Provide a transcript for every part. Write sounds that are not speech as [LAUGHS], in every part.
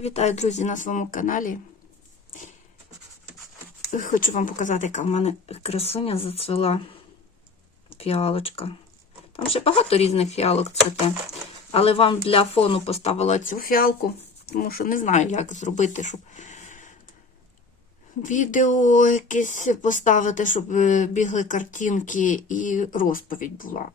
Вітаю, друзі, на своєму каналі. Хочу вам показати, яка в мене красуня зацвела фіалочка. Там ще багато різних фіалок цвете. Але вам для фону поставила цю фіалку, тому що не знаю, як зробити, щоб відео якесь поставити, щоб е, бігли картинки і розповідь була.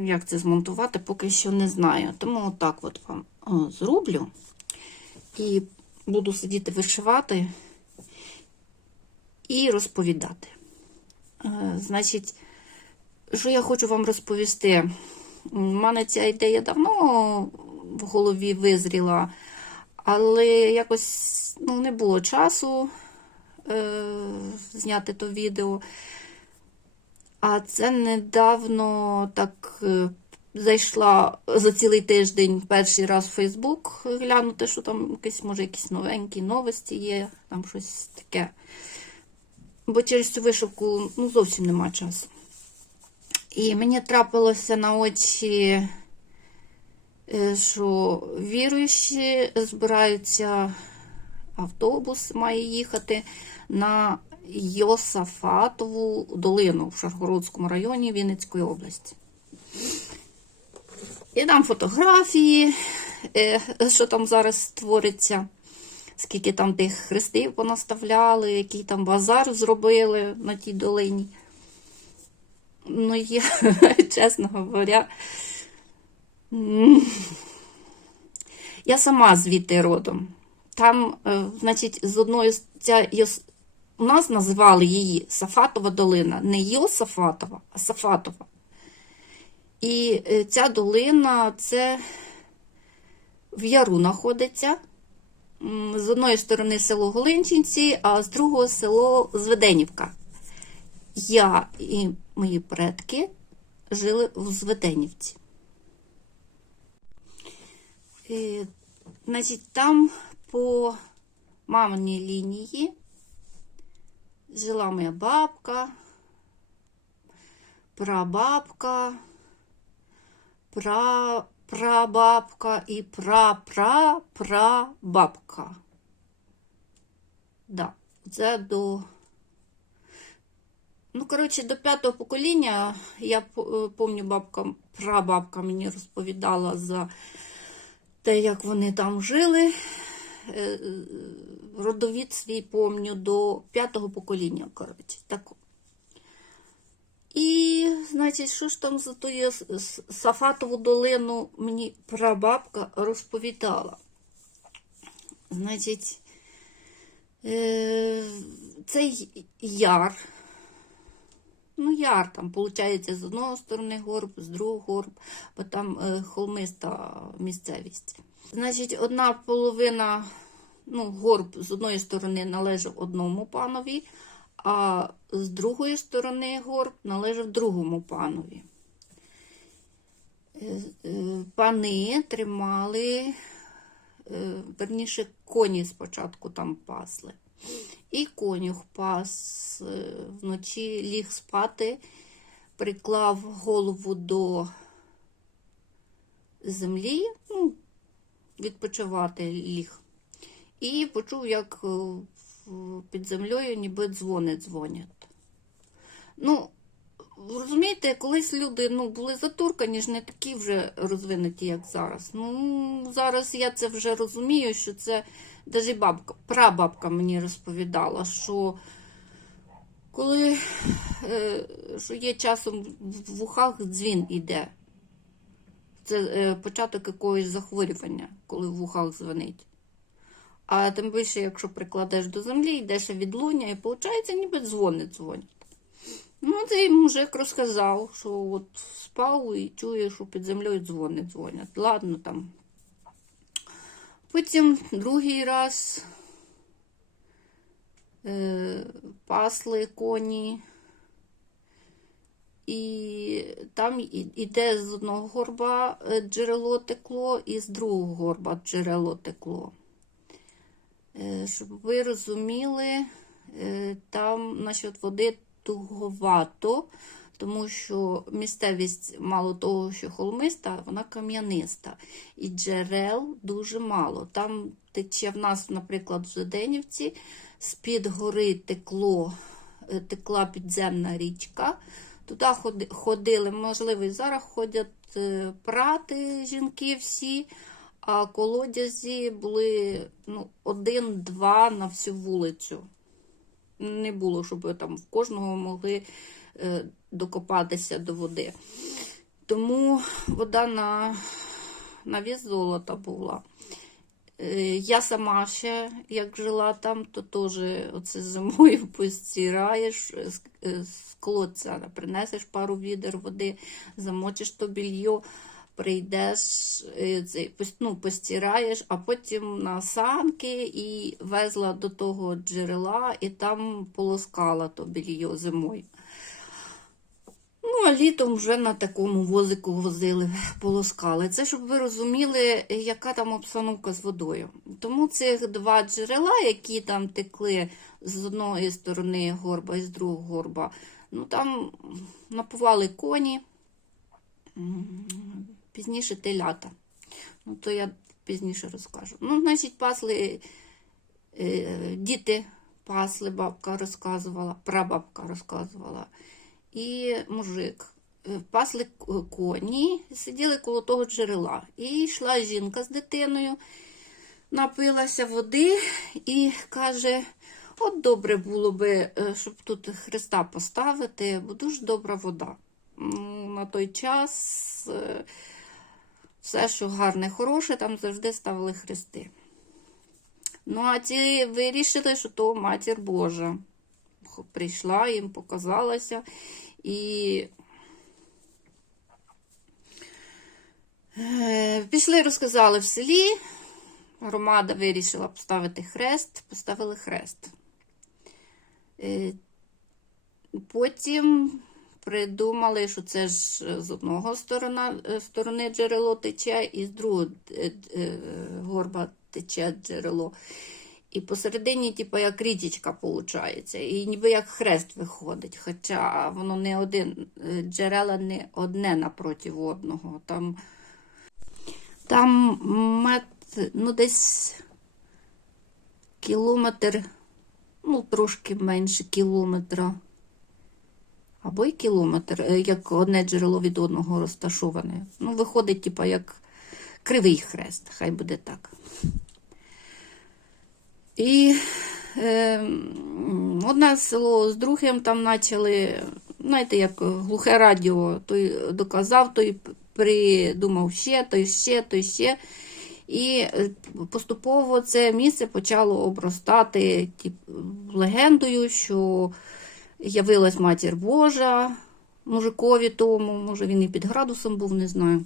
Як це змонтувати, поки що не знаю. Тому отак от вам зроблю. І буду сидіти вишивати і розповідати. Е, Значить, що я хочу вам розповісти? У мене ця ідея давно в голові визріла, але якось ну, не було часу е, зняти то відео. А це недавно так е, зайшла за цілий тиждень перший раз в Фейсбук глянути, що там якісь, може, якісь новенькі новості є, там щось таке. Бо через цю вишивку ну, зовсім нема часу. І мені трапилося на очі, е, що віруючі збираються, автобус має їхати на Йосафатову долину в Шаргородському районі Вінницької області. І там фотографії, е, що там зараз твориться, скільки там тих хрестів понаставляли, який там базар зробили на тій долині. Ну, я, [LAUGHS] чесно говоря, я сама звідти родом. Там, е, значить, з одної ця у нас називали її Сафатова долина. Не Йосафатова, а Сафатова. І е, ця долина це в яру знаходиться. З одної сторони село Голинчинці, а з другого село Зведенівка. Я і мої предки жили в Зведенівці. Е, Значить, там по маминій лінії жила моя бабка, прабабка, пра, прабабка і пра-пра-прабабка. Да, це до. Ну, коротше, до п'ятого покоління я пам'ятаю, бабка, прабабка мені розповідала за те, як вони там жили. Е, е, Родовід свій помню до п'ятого покоління, коротше, так. І, значить, що ж там за С- Сафатову долину мені прабабка розповідала. Значить, е, цей яр, ну, яр там, виходить, з одного сторони горб, з другого горб, бо там е, холмиста місцевість. Значить, одна половина, ну, горб з одної сторони належав одному панові, а з другої сторони горб належав другому панові. Е, е, Пани тримали, е, верніше, коні спочатку там пасли. І конюх пас вночі ліг спати, приклав голову до землі, ну, відпочивати ліг. І почув, як під землею ніби дзвони дзвонять. Ну, розумієте, колись люди ну, були затуркані ж не такі вже розвинуті, як зараз. Ну, зараз я це вже розумію, що це навіть бабка, прабабка мені розповідала, що коли е, що є часом в вухах дзвін іде. Це е, початок якогось захворювання, коли в вухах дзвонить. А тим більше, якщо прикладеш до землі, йдеш відлуння, і виходить, ніби дзвони дзвонять. Ну, цей мужик розказав, що от спав і чує, що під землею дзвони дзвонять. Ладно там. Потім другий раз е, пасли коні. І там іде з одного горба е, джерело текло, і з другого горба джерело текло. Е, Щоб ви розуміли, е, там насчет води туговато, тому що місцевість мало того, що холмиста, вона кам'яниста. І джерел дуже мало. Там тече в нас, наприклад, в Жиденівці, з-під гори текло, е, текла підземна річка. Туди ходили, можливо, і зараз ходять прати жінки всі, а колодязі були ну, один-два на всю вулицю. Не було, щоб там в кожного могли е, докопатися до води. Тому вода на, на вес золота була. Е, Я сама ще, як жила там, то теж оце зимою [LAUGHS] постираєш, е, з колодця принесеш пару відер води, замочиш то більйо, прийдеш, е, ну, постираєш, а потім на санки і везла до того джерела, і там полоскала то більйо зимою. Ну, а літом вже на такому возику возили, [LAUGHS] полоскали. Це щоб ви розуміли, яка там обстановка з водою. Тому цих два джерела, які там текли з одної сторони горба і з другого горба, ну там напували коні, пізніше телята. Ну, то я пізніше розкажу. Ну, значить, пасли е, діти пасли, бабка розказувала, прабабка розказувала. І мужик Е, пасли коні, сиділи коло того джерела. І йшла жінка з дитиною, напилася води і каже: от добре було би, е, щоб тут Христа поставити, бо дуже добра вода. Ну, На той час е, все, що гарне, хороше, там завжди ставили хрести. Ну, а ті вирішили, що то матір Божа. Прийшла, їм показалася. І е, пішли, розказали в селі. Громада вирішила поставити хрест, поставили хрест. Е, Потім придумали, що це ж з одного сторона, е, сторони джерело тече, і з другого е, е, горба тече джерело. І посередині, типу, як річечка виходить, і ніби як хрест виходить. Хоча воно не один, е, джерела не одне напроти одного. Там, там мет, ну, десь кілометр, ну, трошки менше кілометра. Або й кілометр, е, як одне джерело від одного розташоване. Ну, виходить, типу, як кривий хрест, хай буде так. І е, одне село з другим там почали, знаєте, як глухе радіо, той доказав, той придумав ще, той ще, той ще. І е, поступово це місце почало обростати тип, легендою, що явилась матір Божа мужикові тому, може він і під градусом був, не знаю.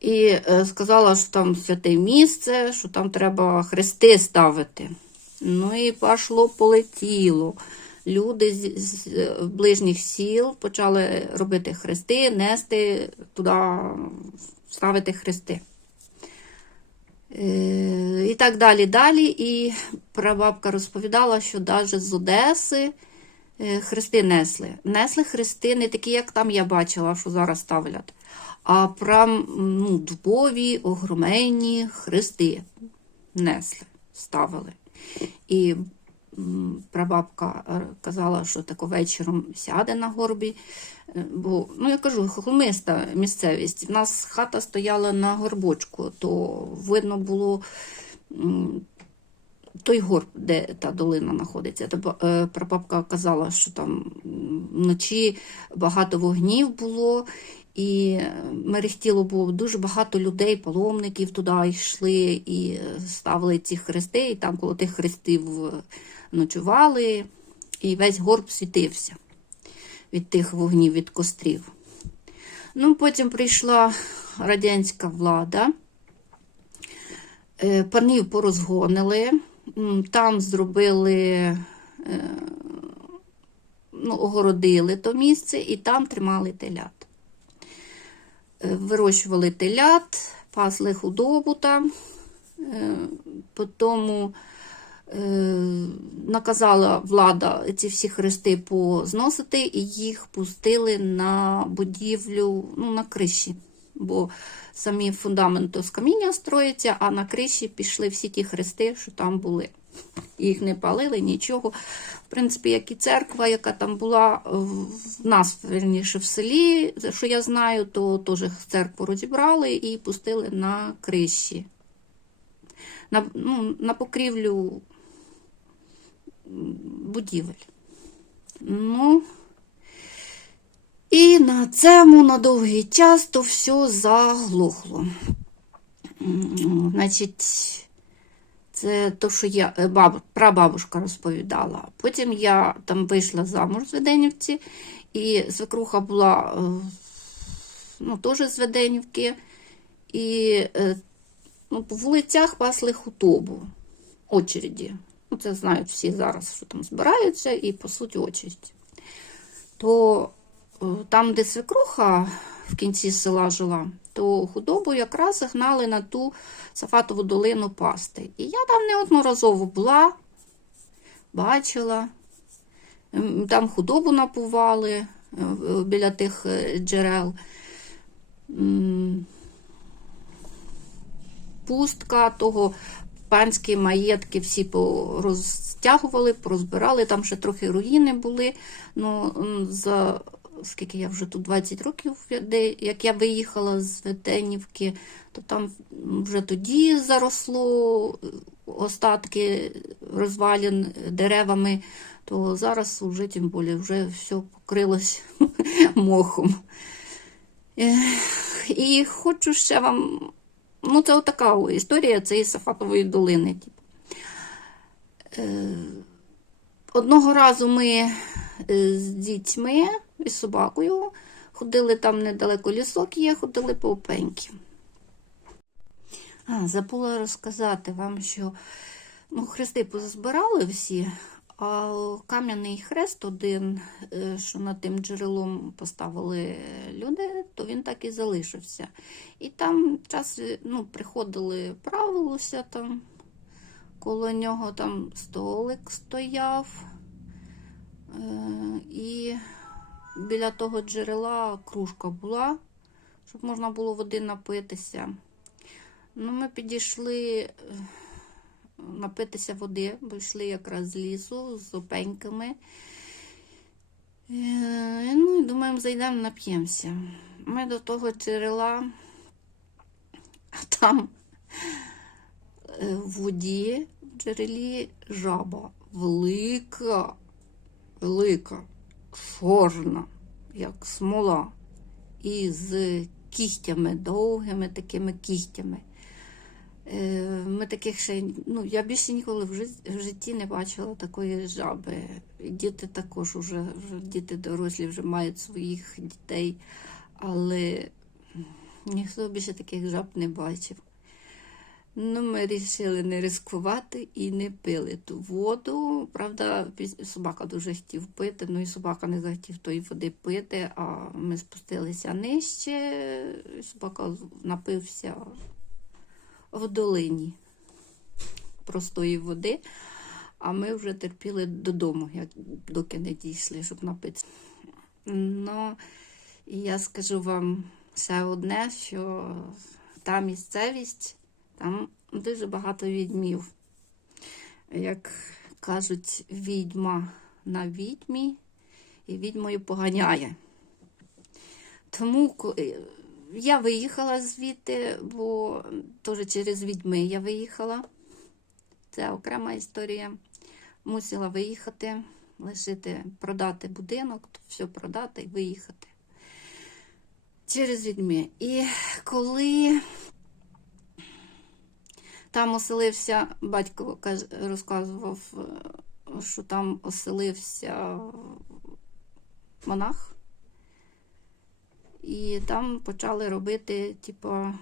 І е, сказала, що там святе місце, що там треба хрести ставити. Ну і пішло, полетіло. Люди з, е, ближніх сіл почали робити хрести, нести туди, ставити хрести. Е, І так далі, далі. І прабабка розповідала, що навіть з Одеси е, хрести несли. Несли хрести не такі, як там я бачила, що зараз ставлять, а прям ну, дубові, огроменні хрести несли, ставили. І прабабка е, казала, що тако вечором сяде на горбі. Е, Бо, ну я кажу, холмиста місцевість. У нас хата стояла на горбочку, то видно було той горб, де та долина знаходиться. Е, прабабка казала, що там вночі багато вогнів було, і мерехтіло було дуже багато людей, паломників туди йшли і ставили ці хрести, і там коло тих хрестів ночували, і весь горб світився від тих вогнів, від кострів. Ну, потім прийшла радянська влада, Е, панів порозгонили, там зробили, е, ну, огородили то місце і там тримали телят. Е, Вирощували телят, пасли худобу там, потім е, наказала влада ці всі хрести позносити і їх пустили на будівлю, ну, на криші. Бо самі фундаменти з каміння строїться, а на криші пішли всі ті хрести, що там були. Їх не палили, нічого. В принципі, як і церква, яка там була в нас, верніше, в селі, що я знаю, то теж церкву розібрали і пустили на криші. На, ну, на покрівлю будівель. Ну, і на цьому на довгий час то все заглохло. Значить, це то, що я е, баб, прабабушка розповідала. Потім я там вийшла замуж з Веденівці, і свекруха була е, ну, теж з Веденівки. І е, ну, по вулицях пасли худобу, очереді. Ну, це знають всі зараз, що там збираються, і по суті очередь. То е, там, де свекруха в кінці села жила, то худобу якраз гнали на ту Сафатову долину пасти. І я там неодноразово була, бачила. Там худобу напували е, біля тих е, джерел. Пустка того, панські маєтки всі розтягували, порозбирали. Там ще трохи руїни були. Ну, за скільки я вже тут 20 років, де- як я виїхала з Веденівки, то там вже тоді заросло е, остатки розвалін деревами, то зараз вже тим більше вже все покрилось [LAUGHS] мохом. І хочу ще вам. Ну, це отака історія цієї Сафатової долини. типу. Е, Одного разу ми е, з дітьми і собакою ходили там недалеко лісок є, ходили по опеньки. А, забула розказати вам, що ну, хрести позбирали всі, а кам'яний хрест один, е, що над тим джерелом поставили люди, то він так і залишився. І там час е, ну, приходили, правилося там, коло нього там столик стояв. Е, І біля того джерела кружка була, щоб можна було води напитися. Ну, ми підійшли напитися води, бо йшли якраз з лісу з опеньками. Е, Ну, і думаємо, зайдемо, нап'ємося. Ми до того джерела, а там е, в воді, в джерелі жаба велика, велика, чорна, як смола, і з кігтями, довгими такими кігтями. Е, Ми таких ще, ну, я більше ніколи в житті, не бачила такої жаби. Діти також вже, діти дорослі вже мають своїх дітей, але ніхто більше таких жаб не бачив. Ну, ми вирішили не ризикувати і не пили ту воду. Правда, собака дуже хотів пити, ну і собака не захотів тої води пити, а ми спустилися нижче, собака напився в долині простої води, а ми вже терпіли додому, як, доки не дійшли, щоб напитися. Ну, і я скажу вам ще одне, що та місцевість, там дуже багато відьмів. Як кажуть, відьма на відьмі і відьмою поганяє. Тому ко- е, я виїхала звідти, бо теж через відьми я виїхала. Це окрема історія. Мусила виїхати, лишити, продати будинок, все продати і виїхати. Через відьми. І коли там оселився, батько розказував, е, що там оселився монах. І там почали робити, типу,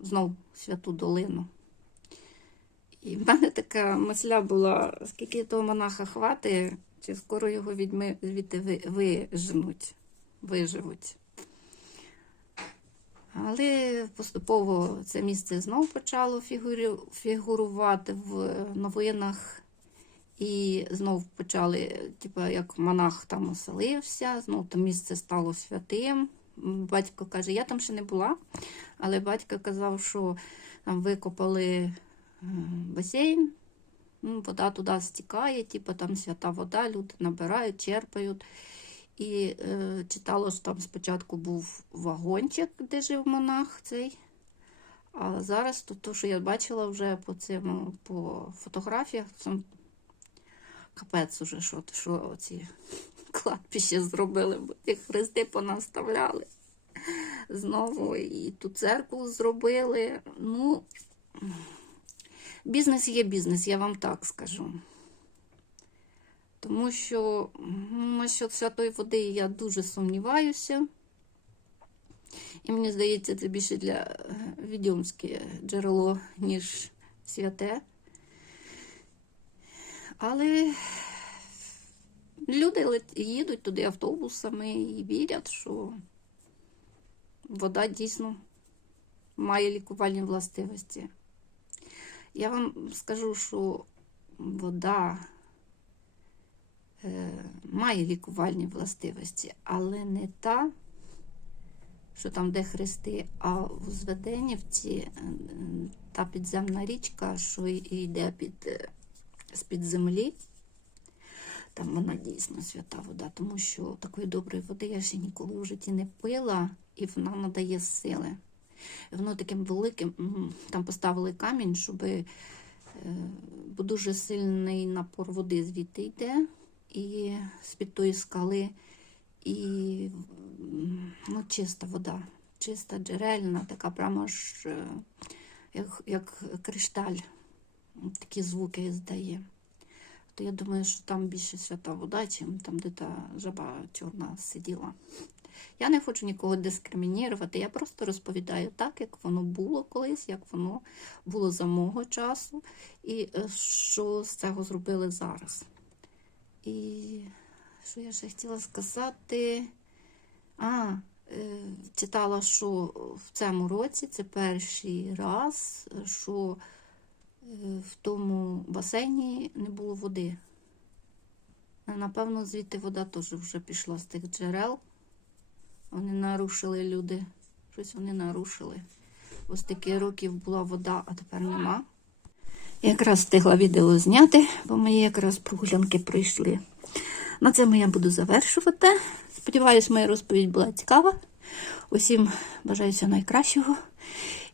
знов святу долину. І в мене така мисля була, скільки того монаха хватить, чи скоро його відьми звідти виженуть, виживуть. Але поступово це місце знов почало фігурувати в новинах. І знов почали, типу, як монах там оселився, знов то місце стало святим. Батько каже, я там ще не була, але батько казав, що там викопали е, басейн, ну, вода туди стікає, типу, там свята вода, люди набирають, черпають. І е, читало, що там спочатку був вагончик, де жив монах цей. А зараз то, то що я бачила вже по цим по фотографіях, там капець уже, що, що ці кладбища зробили, бо ті хрести понаставляли. Знову і ту церкву зробили. Ну, бізнес є бізнес, я вам так скажу. Тому що насчет святої води я дуже сумніваюся. І мені здається, це більше для е, відьомське джерело, ніж святе. Але люди їдуть туди автобусами і вірять, що вода дійсно має лікувальні властивості. Я вам скажу, що вода е, має лікувальні властивості, але не та, що там, де хрести, а в Зведенівці е, та підземна річка, що йде під, е, з-під землі. Там вона дійсно свята вода, тому що такої доброї води я ще ніколи в житті не пила, і вона надає сили. Воно таким великим, там поставили камінь, щоб е, бо дуже сильний напор води звідти йде, і з-під тої скали, і ну, чиста вода, чиста джерельна, така прямо ж е, як, як кришталь. Такі звуки здає. То я думаю, що там більше свята вода, чим там, де та жаба чорна сиділа. Я не хочу нікого дискримінувати, я просто розповідаю так, як воно було колись, як воно було за мого часу, і е, що з цього зробили зараз. І що я ще хотіла сказати? А, е, читала, що в цьому році це перший раз, що в тому басейні не було води. Напевно, звідти вода теж вже пішла з тих джерел. Вони нарушили люди. Щось вони нарушили. Ось такі років була вода, а тепер нема. Якраз встигла відео зняти, бо мої якраз прогулянки пройшли. На цьому я буду завершувати. Сподіваюсь, моя розповідь була цікава. Усім бажаю всього найкращого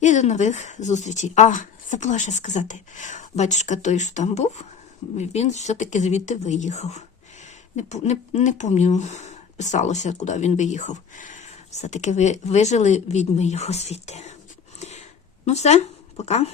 і до нових зустрічей. А, забула ще сказати, батюшка той, що там був, він все-таки звідти виїхав. Не, не, не пам'ятаю, писалося, куди він виїхав. Все-таки ви, вижили відьми його звідти. Ну все, пока.